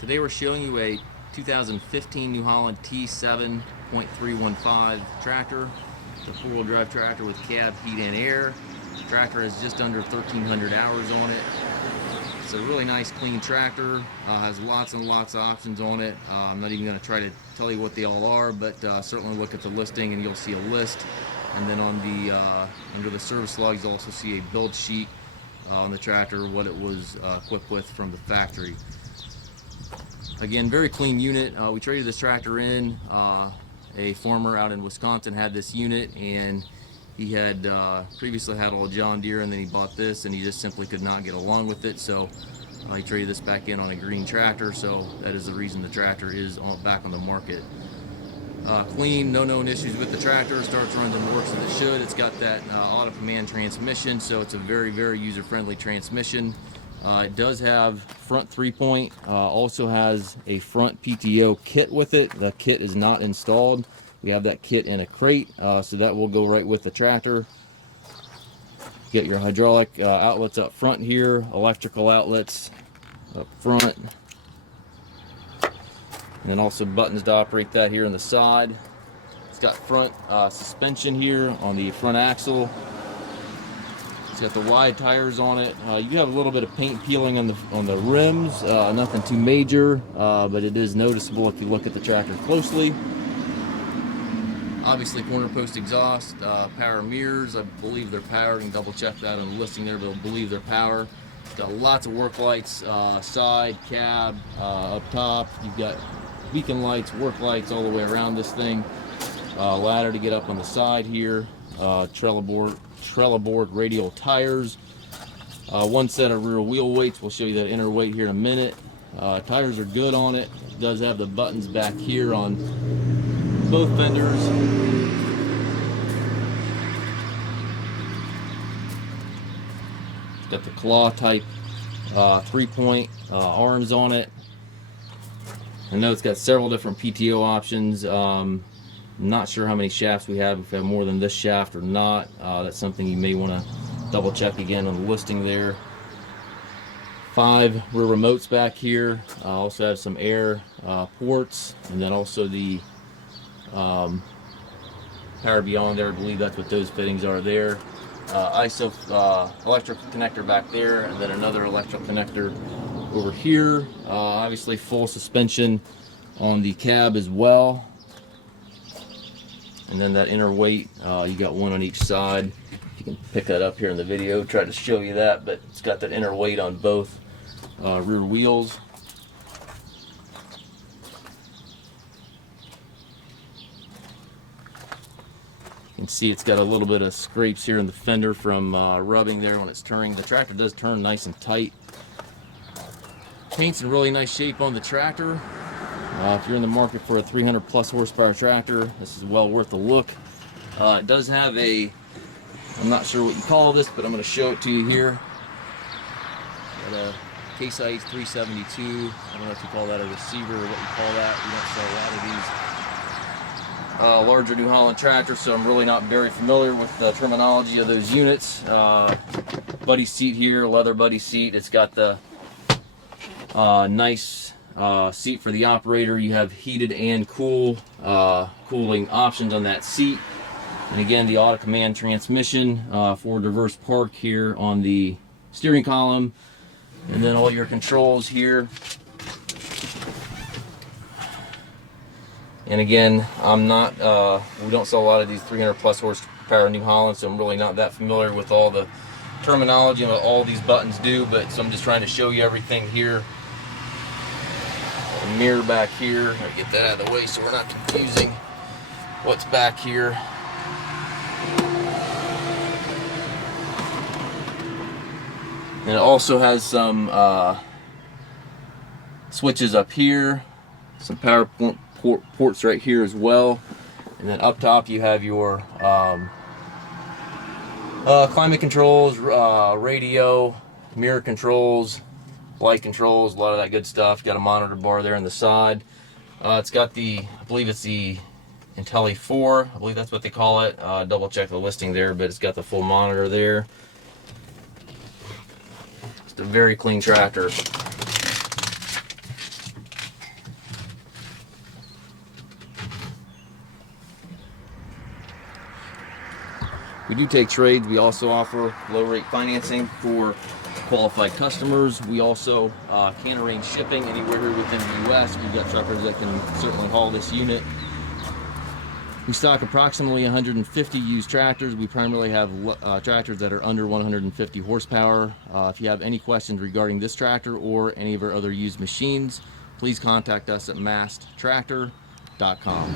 Today we're showing you a 2015 New Holland T7.315 tractor. It's a four-wheel drive tractor with cab, heat, and air. The tractor has just under 1,300 hours on it. It's a really nice, clean tractor. Has lots and lots of options on it. I'm not even going to try to tell you what they all are, but certainly look at the listing and you'll see a list. And then on the under the service logs, you'll also see a build sheet on the tractor, what it was equipped with from the factory. Again, very clean unit. We traded this tractor in. A farmer out in Wisconsin had this unit, and he had previously had all John Deere, and then he bought this, and he just simply could not get along with it. So he traded this back in on a green tractor. So that is the reason the tractor is back on the market. Clean, no known issues with the tractor. Starts, runs, and works as it should. It's got that auto command transmission, so it's a very, very user-friendly transmission. It does have front 3-point, also has a front PTO kit with it. The kit is not installed. We have that kit in a crate, so that will go right with the tractor. Get your hydraulic outlets up front here, electrical outlets up front, and then also buttons to operate that here on the side. It's got front suspension here on the front axle. It's got the wide tires on it. You have a little bit of paint peeling on the rims, nothing too major, but it is noticeable if you look at the tractor closely. Obviously, corner post exhaust, power mirrors. I believe they're powered, and double check that on the listing there, but I believe they're power. It's got lots of work lights, side, cab, up top. You've got beacon lights, work lights all the way around this thing. Ladder to get up on the side here. Trelleborg Radial tires. One set of rear wheel weights. We'll show you that inner weight here in a minute. Tires are good on it. It does have the buttons back here on both fenders. It's got the claw type 3-point arms on it. I know it's got several different PTO options. I'm not sure how many shafts we have, if we have more than this shaft or not. That's something you may want to double check again on the listing there. 5 rear remotes back here. Also have some air ports, and then also the power beyond there. I believe that's what those fittings are there. ISO electric connector back there, and then another electric connector over here. Obviously full suspension on the cab as well. And then that inner weight, you got one on each side. You can pick that up here in the video, try to show you that, but it's got that inner weight on both rear wheels. You can see it's got a little bit of scrapes here in the fender from rubbing there when it's turning. The tractor does turn nice and tight. Paint's in really nice shape on the tractor. If you're in the market for a 300 plus horsepower tractor, this is well worth a look. It does have a, I'm not sure what you call this, but I'm going to show it to you here. Got a Case IH 372. I don't know if you call that a receiver or what you call that. We don't sell a lot of these larger New Holland tractors, so I'm really not very familiar with the terminology of those units. Buddy seat here, leather buddy seat. It's got the nice seat for the operator. You have heated and cooling options on that seat, and again the auto command transmission for reverse park here on the steering column, and then all your controls here. And again, I'm not we don't sell a lot of these 300 plus horsepower New Holland, so I'm really not that familiar with all the terminology and what all these buttons do, but so I'm just trying to show you everything here. Mirror back here. I'll get that out of the way so we're not confusing what's back here. And it also has some switches up here, some power ports right here as well, and then up top you have your climate controls, radio, mirror controls, light controls, a lot of that good stuff. Got a monitor bar there on the side. It's got the, I believe it's the Intelli 4, I believe that's what they call it. Double check the listing there, but it's got the full monitor there. It's a very clean tractor. We do take trades. We also offer low rate financing for qualified customers. We also can arrange shipping anywhere within the US. We've got truckers that can certainly haul this unit. We stock approximately 150 used tractors. We primarily have tractors that are under 150 horsepower. If you have any questions regarding this tractor or any of our other used machines, please contact us at masttractor.com.